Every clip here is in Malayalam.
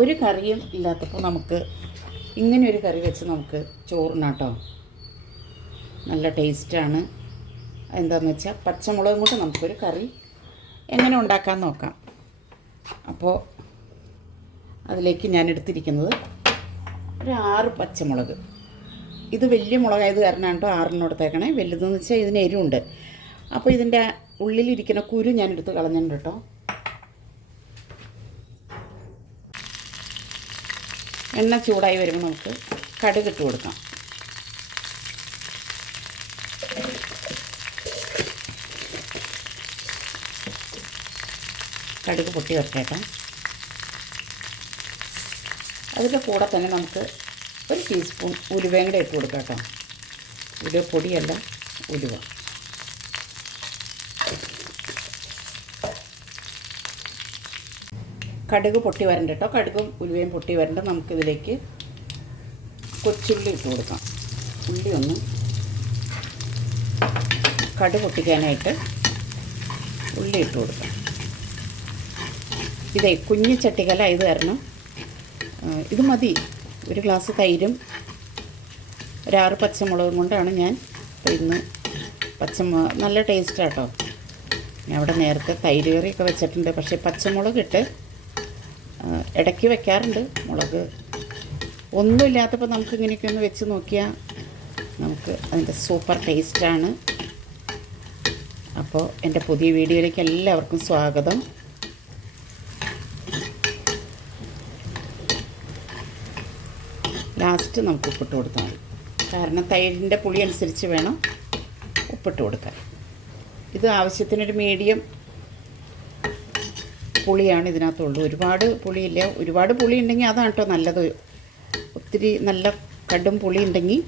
ഒരു കറിയും ഇല്ലാത്തപ്പോൾ നമുക്ക് ഇങ്ങനെയൊരു കറി വെച്ച് നമുക്ക് ചോറിനാട്ടോ നല്ല ടേസ്റ്റാണ്. എന്താണെന്ന് വെച്ചാൽ പച്ചമുളകും കൊണ്ട് നമുക്കൊരു കറി എങ്ങനെ ഉണ്ടാക്കാൻ നോക്കാം. അപ്പോൾ അതിലേക്ക് ഞാൻ എടുത്തിരിക്കുന്നത് ഒരു 6 പച്ചമുളക്. ഇത് വലിയ മുളകായത് കാരണമാണ് കേട്ടോ 6 എടുത്തേക്കണേ. വലുതെന്ന് വെച്ചാൽ ഇതിന് എരിവുണ്ട്. അപ്പോൾ ഇതിൻ്റെ ഉള്ളിലിരിക്കുന്ന കുരു ഞാൻ എടുത്ത് കളഞ്ഞിട്ടുണ്ട് കേട്ടോ. എണ്ണ ചൂടായി വരുമ്പോൾ നമുക്ക് കടുക് ഇട്ട് കൊടുക്കാം. കടുക് പൊട്ടി വരട്ടെ. അതിൻ്റെ കൂടെ തന്നെ നമുക്ക് ഒരു ടീസ്പൂൺ ഉലുവയും കൂടെ ഇട്ട് കൊടുക്കാം കേട്ടോ. ഉലുവ പൊടിയല്ല, ഉലുവ. കടുക് പൊട്ടി വരണ്ട കേട്ടോ. കടുകും ഉലുവയും പൊട്ടി വരണ്ട. നമുക്കിതിലേക്ക് കൊച്ചുള്ളി ഇട്ട് കൊടുക്കാം. ഉള്ളി ഒന്ന് കടുക് പൊട്ടിക്കാനായിട്ട് ഉള്ളി ഇട്ട് കൊടുക്കാം. ഇതേ കുഞ്ഞു ചട്ടിക്കലായത് കാരണം ഇത് മതി. ഒരു ഗ്ലാസ് തൈരും ഒരു 6 പച്ചമുളകും കൊണ്ടാണ് ഞാൻ ഇന്ന് നല്ല ടേസ്റ്റാട്ടോ. ഞാൻ അവിടെ നേരത്തെ തൈര് കറിയൊക്കെ വെച്ചിട്ടുണ്ട്. പക്ഷേ പച്ചമുളക് ഇട്ട് ഇടയ്ക്ക് വയ്ക്കാറുണ്ട്. മുളക് ഒന്നുമില്ലാത്തപ്പോൾ നമുക്ക് ഇങ്ങനെയൊക്കെ ഒന്ന് വെച്ച് നോക്കിയാൽ നമുക്ക് അതിൻ്റെ സൂപ്പർ ടേസ്റ്റാണ്. അപ്പോൾ എൻ്റെ പുതിയ വീഡിയോയിലേക്ക് എല്ലാവർക്കും സ്വാഗതം. ലാസ്റ്റ് നമുക്ക് ഉപ്പിട്ട് കൊടുത്താൽ മതി. കാരണം തൈരിൻ്റെ പുളി അനുസരിച്ച് വേണം ഉപ്പിട്ട് കൊടുക്കാൻ. ഇത് ആവശ്യത്തിനൊരു മീഡിയം പുളിയാണ് ഇതിനകത്തുള്ളൂ. ഒരുപാട് പുളിയില്ല. ഒരുപാട് പുളി ഉണ്ടെങ്കിൽ അതാണ് കേട്ടോ നല്ലത്. ഒത്തിരി നല്ല കടും പുളി ഉണ്ടെങ്കിൽ,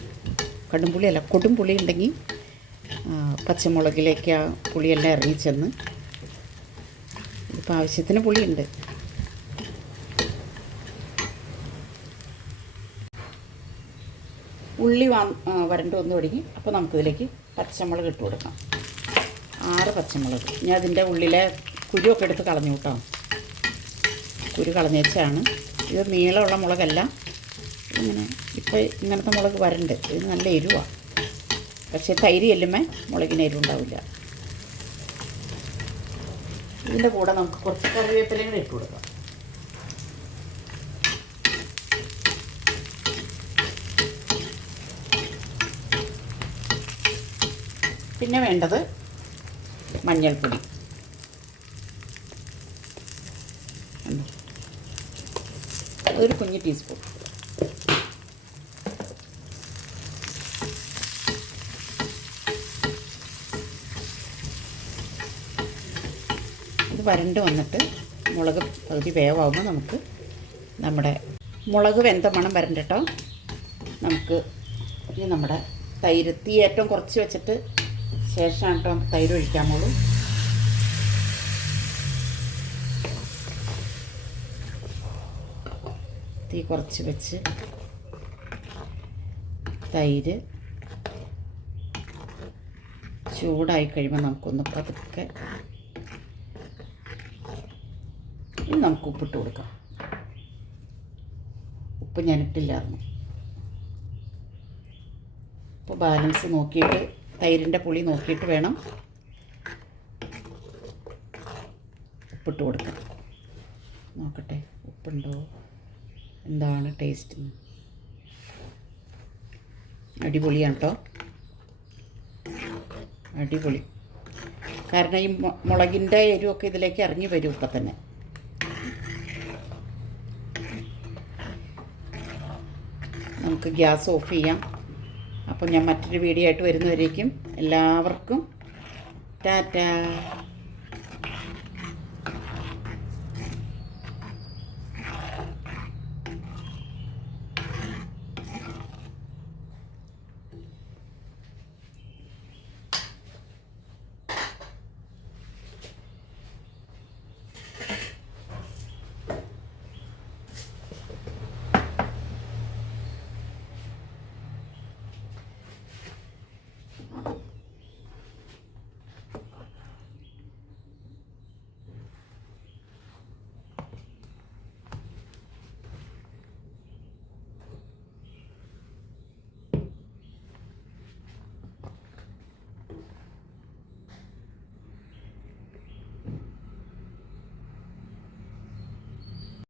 കടും പുളിയല്ല കൊടും പുളി ഉണ്ടെങ്കിൽ പച്ചമുളകിലേക്ക് ആ പുളിയെല്ലാം ഇറങ്ങിച്ചെന്ന്. ഇതിപ്പോൾ ആവശ്യത്തിന് പുളിയുണ്ട്. ഉള്ളി വരണ്ട് വന്ന് തുടങ്ങി. അപ്പോൾ നമുക്കിതിലേക്ക് പച്ചമുളക് ഇട്ട് കൊടുക്കാം. 6 പച്ചമുളക്. ഞാൻ അതിൻ്റെ ഉള്ളിലെ കുരുവൊക്കെ എടുത്ത് കളഞ്ഞു കേട്ടോ. കുരു കളഞ്ഞേച്ചാണ്. ഇത് നീളമുള്ള മുളകല്ല. ഇങ്ങനെ ഇപ്പോൾ ഇങ്ങനത്തെ മുളക് വരണ്ട്. ഇത് നല്ല എരിവാണ്. പക്ഷേ തൈര് ചെല്ലുമ്പോൾ മുളകിന് എരിവുണ്ടാവില്ല. ഇതിൻ്റെ കൂടെ നമുക്ക് കുറച്ച് കറിവേപ്പിലയും കൂടെ ഇട്ട് കൊടുക്കാം. പിന്നെ വേണ്ടത് മഞ്ഞൾപ്പൊടി. ഒരു കുഞ്ഞ് ടീസ്പൂൺ. ഇത് വരണ്ട് വന്നിട്ട് മുളക് പകുതി വേവാകുമ്പോൾ നമുക്ക് നമ്മുടെ മുളക് വെന്ത മണം വരണ്ട കേട്ടോ. നമുക്ക് ഇനി നമ്മുടെ തൈര് തീ ഏറ്റവും കുറച്ച് വെച്ചിട്ട് ശേഷമാണ് കേട്ടോ തൈര് ഒഴിക്കാമുള്ളൂ. തീ കുറച്ച് വെച്ച് തൈര് ചൂടായി കഴിയുമ്പോൾ നമുക്കൊന്ന് പതുക്കെ ഇനി നമുക്ക് ഉപ്പിട്ട് കൊടുക്കാം. ഉപ്പ് ഞാനിട്ടില്ലായിരുന്നു. ഇപ്പോൾ ബാലൻസ് നോക്കിയിട്ട് തൈരിൻ്റെ പുളി നോക്കിയിട്ട് വേണം ഉപ്പിട്ട് കൊടുക്കാൻ. നോക്കട്ടെ ഉപ്പുണ്ടോ, എന്താണ് ടേസ്റ്റ്. അടിപൊളിയാണ് കേട്ടോ, അടിപൊളി. കാരണം ഈ മുളകിൻ്റെ എരിവൊക്കെ ഇതിലേക്ക് ഇറങ്ങി വരും ഇപ്പം തന്നെ. നമുക്ക് ഗ്യാസ് ഓഫ് ചെയ്യാം. അപ്പോൾ ഞാൻ മറ്റൊരു വീഡിയോ ആയിട്ട് വരുന്നവരേക്കും എല്ലാവർക്കും ടാറ്റാ.